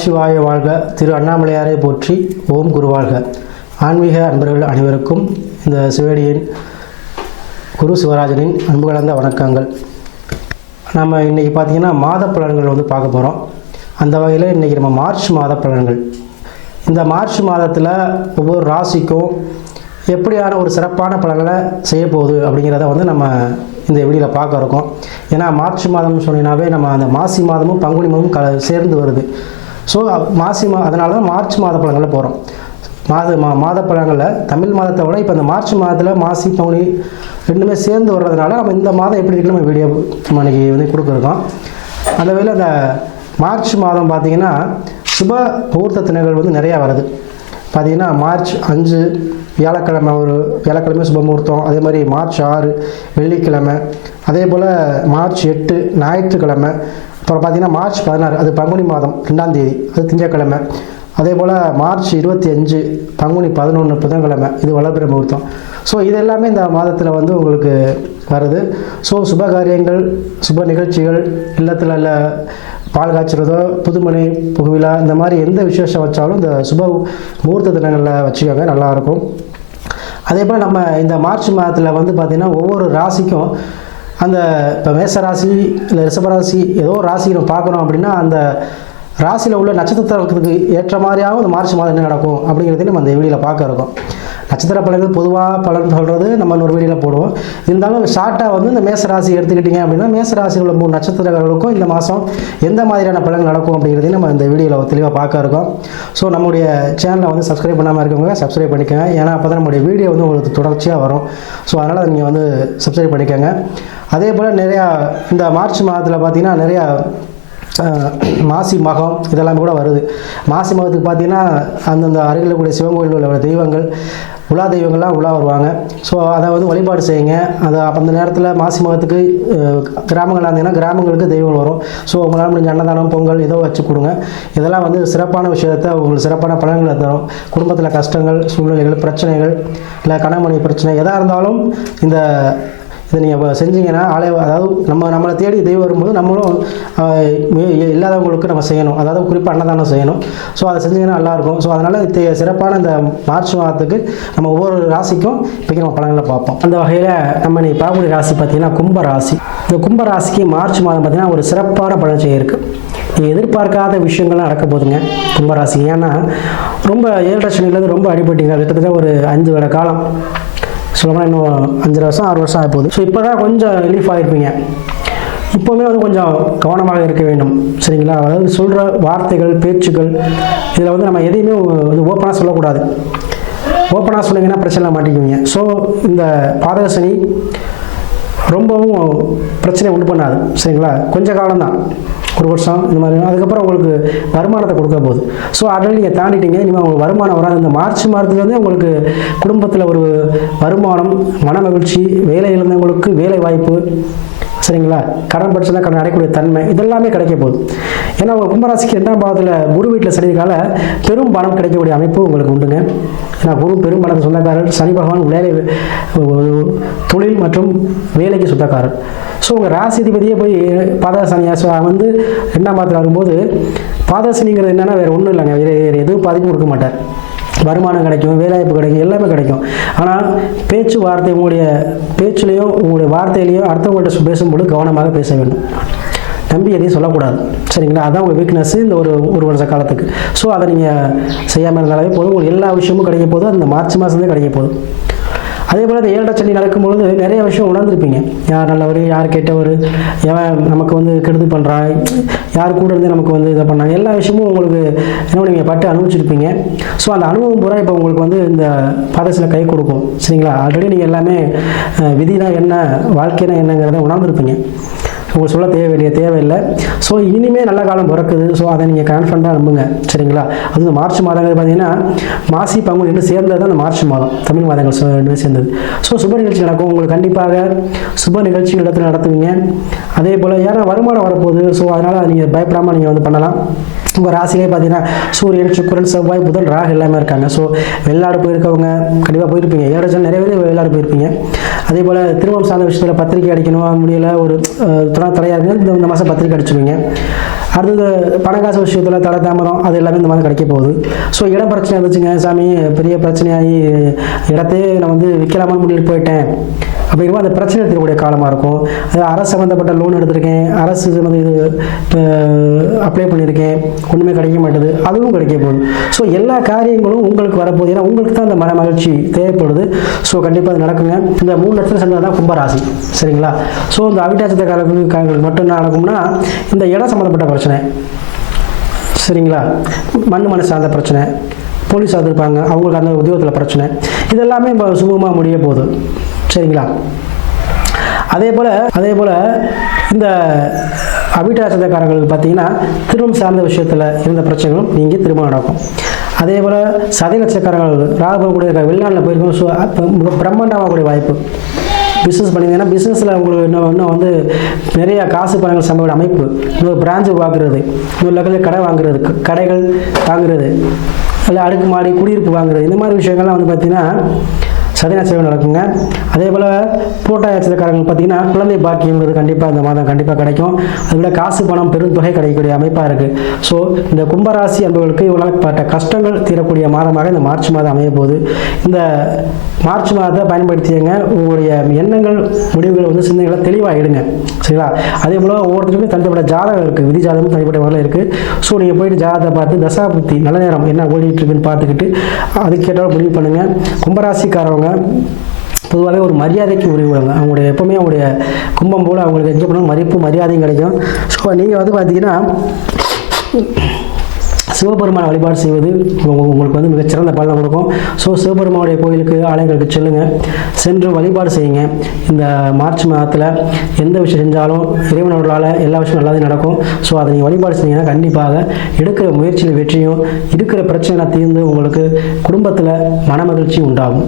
நமசிவாய வாழ்க. திரு அண்ணாமலையாரை போற்றி. ஓம் குருவாழ்க. ஆன்மீக அன்பர்கள் அனைவருக்கும் இந்த சிவடியின் குரு சிவராஜனின் அன்பு கலந்த வணக்கங்கள். நம்ம இன்றைக்கி பார்த்திங்கன்னா மாத பலன்கள் பார்க்க போகிறோம். அந்த வகையில் இன்றைக்கி நம்ம மார்ச் மாத பலன்கள். இந்த மார்ச் மாதத்தில் ஒவ்வொரு ராசிக்கும் எப்படியான ஒரு சிறப்பான பலன்களை செய்ய போகுது அப்படிங்கிறத நம்ம இந்த வீடியோவில் பார்க்க இருக்கோம். ஏன்னா மார்ச் மாதம்னு சொன்னீங்கன்னாவே நம்ம அந்த மாசி மாதமும் பங்குனி மாதமும் சேர்ந்து வருது. ஸோ அதனால தான் மார்ச் மாத பலன்களில் போகிறோம். மாத பலன்களில் தமிழ் மாதத்தை விட இப்போ இந்த மார்ச் மாதத்தில் மாசி பங்குனி ரெண்டுமே சேர்ந்து வர்றதுனால நம்ம இந்த மாதம் எப்படி இருக்குன்னு நம்ம வீடியோ நம்ம இன்றைக்கி கொடுக்குறோம். அந்த வகையில் அந்த மார்ச் மாதம் பார்த்திங்கன்னா சுப முகூர்த்த தினங்கள் நிறையா வருது. பார்த்திங்கன்னா மார்ச் 5 வியாழக்கிழமை, ஒரு வியாழக்கிழமை சுப முகூர்த்தம். அதே மாதிரி மார்ச் 6 வெள்ளிக்கிழமை. அதே போல் மார்ச் 8 ஞாயிற்றுக்கிழமை. அப்புறம் பார்த்திங்கன்னா மார்ச் 16 அது பங்குனி மாதம் 2ஆம் தேதி, அது திங்கட்கிழமை. அதே போல் மார்ச் 25 பங்குனி 11 புதன்கிழமை, இது வளர்பிறை முகூர்த்தம். ஸோ இது எல்லாமே இந்த மாதத்தில் உங்களுக்கு வருது. ஸோ சுப காரியங்கள், சுப நிகழ்ச்சிகள், இல்லத்தில் இல்லை பால் காய்ச்சறதோ, புதுமனை புகுவிழா, இந்த மாதிரி எந்த விசேஷம் வச்சாலும் இந்த சுப முகூர்த்த தினங்களில் வச்சுக்கோங்க, நல்லாயிருக்கும். அதே போல் நம்ம இந்த மார்ச் மாதத்தில் பார்த்திங்கன்னா ஒவ்வொரு ராசிக்கும் அந்த இப்போ மேச ராசி இல்லை ரிஷபராசி ஏதோ ராசி நம்ம பார்க்குறோம் அப்படின்னா அந்த ராசியில் உள்ள நட்சத்திரத்துக்கு ஏற்ற மாதிரியாகவும் இந்த மார்ச் மாதம் என்ன நடக்கும் அப்படிங்கிறதையும் நம்ம அந்த வீடியோவில் பார்க்க இருக்கோம். நட்சத்திர பலன்கள் பொதுவாக பலன் சொல்கிறது நம்ம ஒரு வீடியோவில் போடுவோம். இருந்தாலும் ஷார்ட்டாக இந்த மேச ராசி எடுத்துக்கிட்டிங்க அப்படின்னா மேச ராசியில் உள்ள 3 நட்சத்திரங்களுக்கும் இந்த மாதம் எந்த மாதிரியான பலன்கள் நடக்கும் அப்படிங்கிறதையும் நம்ம இந்த வீடியோவில் தெளிவாக பார்க்க இருக்கோம். ஸோ நம்முடைய சேனலை சப்ஸ்கிரைப் பண்ணாமல் இருக்கவங்க சப்ஸ்கிரைப் பண்ணிக்கோங்க. ஏன்னா அப்போ தான் நம்முடைய வீடியோ உங்களுக்கு தொடர்ச்சியாக வரும். ஸோ அதனால் நீங்கள் சப்ஸ்கிரைப் பண்ணிக்கோங்க. அதே போல் நிறையா இந்த மார்ச் மாதத்தில் பார்த்திங்கன்னா நிறையா மாசி மகம் இதெல்லாம் கூட வருது. மாசி மகத்துக்கு பார்த்திங்கன்னா அந்தந்த அருகில் கூடிய சிவன் கோயிலில் உள்ள தெய்வங்கள், உலா தெய்வங்கள்லாம் உலா வருவாங்க. ஸோ அதை வழிபாடு செய்யுங்க. அதை அந்த நேரத்தில் மாசி மகத்துக்கு கிராமங்களாக இருந்தீங்கன்னா கிராமங்களுக்கு தெய்வங்கள் வரும். ஸோ உங்களால் முடிஞ்ச அன்னதானம், பொங்கல் ஏதோ வச்சு கொடுங்க. இதெல்லாம் சிறப்பான விஷயத்தை உங்களுக்கு சிறப்பான பலன்களை தரும். குடும்பத்தில் கஷ்டங்கள், சூழ்நிலைகள், பிரச்சனைகள், இல்லை கணவன் பிரச்சனை எதாக இருந்தாலும் இதை நீங்கள் செஞ்சீங்கன்னா அதாவது நம்மளை தேடி தெய்வம் வரும்போது நம்மளும் இல்லாதவங்களுக்கு நம்ம செய்யணும். அதாவது குறிப்பாக அன்னதானம் செய்யணும். ஸோ அதை செஞ்சீங்கன்னா நல்லாயிருக்கும். ஸோ அதனால் சிறப்பான இந்த மார்ச் மாதத்துக்கு நம்ம ஒவ்வொரு ராசிக்கும் இப்போ நம்ம பலன்களை பார்ப்போம். அந்த வகையில் நம்ம நீ பார்க்கக்கூடிய ராசி பார்த்திங்கன்னா கும்ப ராசி. இந்த கும்ப ராசிக்கு மார்ச் மாதம் பார்த்திங்கன்னா ஒரு சிறப்பான பலன் செய்ய இருக்குது. நீங்கள் எதிர்பார்க்காத விஷயங்கள்லாம் நடக்க போதுங்க கும்பராசி. ஏன்னா ரொம்ப 7 சனிலேருந்து ரொம்ப அடிபட்டீங்க. கிட்டத்தட்ட ஒரு 5 வருட காலம், சொல்லப்போனால் இன்னும் 5 வருஷம் 6 வருஷம் ஆகப்போகுது. ஸோ இப்போ தான் கொஞ்சம் ரிலீஃப் ஆகிருப்பீங்க. இப்போவுமே கொஞ்சம் கவனமாக இருக்க வேண்டும், சரிங்களா? அதாவது சொல்கிற வார்த்தைகள், பேச்சுக்கள் இதில் நம்ம எதையுமே ஓப்பனாக சொல்லக்கூடாது. ஓப்பனாக சொன்னீங்கன்னா பிரச்சனை மாட்டிக்குவீங்க. ஸோ இந்த பாதக சனி ரொம்பவும் பிரச்சனை உண்டு பண்ணாது, சரிங்களா? கொஞ்சம் காலம்தான், 1 வருஷம் இந்த மாதிரி. அதுக்கப்புறம் உங்களுக்கு வருமானத்தை கொடுக்க போகுது. ஸோ ஆல்ரெடி நீங்கள் தாண்டிட்டீங்க. இனிமேல் உங்களுக்கு வருமானம் வராது. இந்த மார்ச் மாதத்துலேருந்து உங்களுக்கு குடும்பத்தில் ஒரு வருமானம், மன மகிழ்ச்சி, வேலை இழந்தவங்களுக்கு வேலை வாய்ப்பு, சரிங்களா? கடன் பிரச்சனை, கடன் அடையக்கூடிய தன்மை, இதெல்லாமே கிடைக்க போகுது. ஏன்னா உங்கள் கும்பராசிக்கு 2ஆம் பாவத்தில் குரு வீட்டில் சனிக்கால பெரும் பணம் கிடைக்கக்கூடிய அமைப்பு உங்களுக்கு உண்டுங்க. ஏன்னா குரு பெரும் பணத்தை சொந்தக்காரர், சனி பகவான் வேலை, தொழில் மற்றும் வேலைக்கு சொந்தக்காரர். ஸோ உங்கள் ராசிதிபதியே போய் பாதக சனியா 2ஆம் பாவத்தில் வரும்போது பாதக சனிங்கிறது என்னென்னா வேறு ஒன்றும் இல்லைங்க. வேறு எதுவும் பாதிப்பும் கொடுக்க மாட்டார். வருமானம் கிடைக்கும், வேலைவாய்ப்பு கிடைக்கும், எல்லாமே கிடைக்கும். ஆனால் பேச்சுவார்த்தை, உங்களுடைய பேச்சுலேயோ உங்களுடைய வார்த்தையிலையோ அடுத்தவங்கள்ட்ட பேசும்போது கவனமாக பேச வேண்டும். நம்பி எதையும் சொல்லக்கூடாது, சரிங்களா? அதுதான் உங்கள் வீக்னஸ் இந்த ஒரு வருஷ காலத்துக்கு. ஸோ அதை நீங்கள் செய்யாமல் இருந்தாலே போதும். உங்களுக்கு எல்லா விஷயமும் கிடைக்க போதும். அந்த மார்ச் மாதத்துலேயே கிடைக்க போதும். அதே போல் இந்த 7 சனி நடக்கும்பொழுது நிறைய விஷயம் உணர்ந்துருப்பீங்க. யார் நல்லவர், யார் கெட்டவர், எவன் நமக்கு கெடுது பண்ணுறான், யார் கூட இருந்து நமக்கு இதை பண்ணாங்க, எல்லா விஷயமும் உங்களுக்கு நீங்கள் பட்டு அனுபவிச்சிருப்பீங்க. ஸோ அந்த அனுபவம் பூரா இப்போ உங்களுக்கு இந்த பாதசில் கை கொடுக்கும், சரிங்களா? ஆல்ரெடி நீங்கள் எல்லாமே விதினா என்ன, வாழ்க்கைனா என்னங்கிறத உணர்ந்துருப்பீங்க. உங்களுக்கு சொல்ல தேவையில்லை. ஸோ இனிமேல் நல்ல காலம் பிறக்குது. ஸோ அதை நீங்கள் கான்ஃபிடண்ட்டாக நம்புங்க, சரிங்களா? அது இந்த மார்ச் மாதங்கள் பார்த்தீங்கன்னா மாசி பங்குனி 2 சேர்ந்தது தான் அந்த மார்ச் மாதம், தமிழ் மாதங்கள் 2 சேர்ந்தது. ஸோ சுப நிகழ்ச்சி நடக்கும். உங்களுக்கு கண்டிப்பாக சுப நிகழ்ச்சிகள் இடத்துல நடத்துவீங்க. அதே போல் ஏன்னா வருமானம் வரப்போகுது. ஸோ அதனால் நீங்கள் பயப்படாமல் நீங்கள் பண்ணலாம். உங்கள் ராசிலே பார்த்தீங்கன்னா சூரியன், சுக்கிரன், செவ்வாய், புதன், ராகு எல்லாமே இருக்காங்க. ஸோ வெளிநாடு போயிருக்கவங்க கண்டிப்பாக போயிருப்பீங்க. 7 வருஷம் நிறைய பேர் வெளிநாடு போயிருப்பீங்க. அதே போல் திருமணம் சார்ந்த விஷயத்தில் பத்திரிக்கை அடிக்கணும் முடியல, ஒரு தடையாக இருக்குது, இந்த மாதம் பத்திரிக்கை அடிச்சுருவீங்க. அடுத்தது பணக்காசு விஷயத்தில் தடை தாமதம் அது எல்லாமே இந்த மாதிரி கிடைக்க போகுது. ஸோ இடம் பிரச்சனை இருந்துச்சுங்க, சாமி பெரிய பிரச்சனையாகி இடத்தையே நான் வந்து விற்கலாமான்னு முடிவு போயிட்டேன் அப்படிங்கிறப்ப அந்த பிரச்சனை எடுத்துக்கூடிய காலமாக இருக்கும். அது அரசு சம்மந்தப்பட்ட லோன் எடுத்திருக்கேன், அரசு சம்மந்த இது இப்போ அப்ளை பண்ணியிருக்கேன், ஒன்றுமே கிடைக்க மாட்டேது, அதுவும் கிடைக்க போகுது. ஸோ எல்லா காரியங்களும் உங்களுக்கு வரப்போகுது. ஏன்னா உங்களுக்கு தான் அந்த மன மகிழ்ச்சி தேவைப்படுது. ஸோ கண்டிப்பாக அது நடக்குங்க. இந்த 3 நட்சத்திரம் சேர்ந்தது தான் கும்பராசி, சரிங்களா? ஸோ இந்த அவிட்ட நட்சத்திரக்காரர்களுக்கு மட்டும் என்ன நடக்கும்னா இந்த இடம் சம்மந்தப்பட்ட பிரச்சனை, சரிங்களா, மண் சார்ந்த பிரச்சனை, போலீஸ் இருப்பாங்க அவங்களுக்கு அந்த உத்தியோகத்தில் பிரச்சனை, இதெல்லாமே இப்போ சுமூகமாக முடிய போகுது, சரிங்களா? அதே போல் இந்த அவிட்ட நட்சத்திரக்காரங்களுக்கு பார்த்தீங்கன்னா திருமணம் சார்ந்த விஷயத்தில் இருந்த பிரச்சனைகளும் நீங்கள் திருமணம் நடக்கும். அதே போல் சதய நட்சத்திரக்காரர்கள் ராகுபவன் கூட வெளிநாட்டில் போயிருக்கோம். ஸோ பிரம்மாண்டமாகக்கூடிய வாய்ப்பு பிஸ்னஸ் பண்ணிங்கன்னா பிஸ்னஸில் உங்களுக்கு இன்னும் வந்து நிறையா காசு பணங்கள் சம்பள அமைப்பு, இன்னொரு பிரான்ச் வாங்குறது, இன்னொரு லெவலில் கடை வாங்குறது, கடைகள் வாங்குறது, இல்லை அடுக்குமாடி குடியிருப்பு வாங்குறது, இந்த மாதிரி விஷயங்கள்லாம் வந்து பார்த்திங்கன்னா சதய நட்சத்திரம் நடக்குங்க. அதே போல் புரட்டாதி நட்சத்திரக்காரர்கள் பார்த்தீங்கன்னா குழந்தை பாக்கியங்கிறது கண்டிப்பாக இந்த மாதம் கண்டிப்பாக கிடைக்கும். அதில் காசு பணம் பெருந்தொகை கிடைக்கக்கூடிய அமைப்பாக இருக்குது. ஸோ இந்த கும்பராசி என்பவர்களுக்கு இவ்வளவு பட்ட கஷ்டங்கள் தீரக்கூடிய மாதமாக இந்த மார்ச் மாதம் அமைய போகுது. இந்த மார்ச் மாதத்தை பயன்படுத்தியங்க உங்களுடைய எண்ணங்கள் முடிவுகள் வந்து சிந்தனைகளை தெளிவாக எடுங்க, சரிங்களா? அதே போல் ஒவ்வொருத்தருக்கும் தனிப்பட்ட ஜாதகம் இருக்குது, விதி ஜாதகம் தனிப்பட்ட முறையில் இருக்குது. ஸோ நீங்கள் போயிட்டு ஜாதகத்தை பார்த்து தசா புத்தி நல்ல நேரம் என்ன ஓடிட்டு இருக்குன்னு பார்த்துக்கிட்டு அதுக்கேட்டாலும் முடிவு பண்ணுங்கள். கும்பராசிக்காரவங்க பொதுவாகவே ஒரு மரியாதைக்கு உரிவுவாங்க. அவங்களுடைய எப்போவுமே அவங்களுடைய கும்பம் போல் அவங்களுக்கு எங்கே போனாலும் மதிப்பு மரியாதையும் கிடைக்கும். ஸோ நீங்கள் வந்து பார்த்தீங்கன்னா சிவபெருமான வழிபாடு செய்வது உங்களுக்கு வந்து மிகச்சிறந்த பலனை கொடுக்கும். ஸோ சிவபெருமானுடைய கோயிலுக்கு ஆலயங்களுக்கு செல்லுங்கள், சென்று வழிபாடு செய்யுங்க. இந்த மார்ச் மாதத்தில் எந்த விஷயம் செஞ்சாலும் இறைவனவர்களால் எல்லா விஷயம் நல்லாவே நடக்கும். ஸோ அதை நீங்கள் வழிபாடு செஞ்சீங்கன்னா கண்டிப்பாக எடுக்கிற முயற்சியில் வெற்றியும் இருக்கிற பிரச்சனை தீர்ந்து உங்களுக்கு குடும்பத்தில் மன மகிழ்ச்சி உண்டாகும்.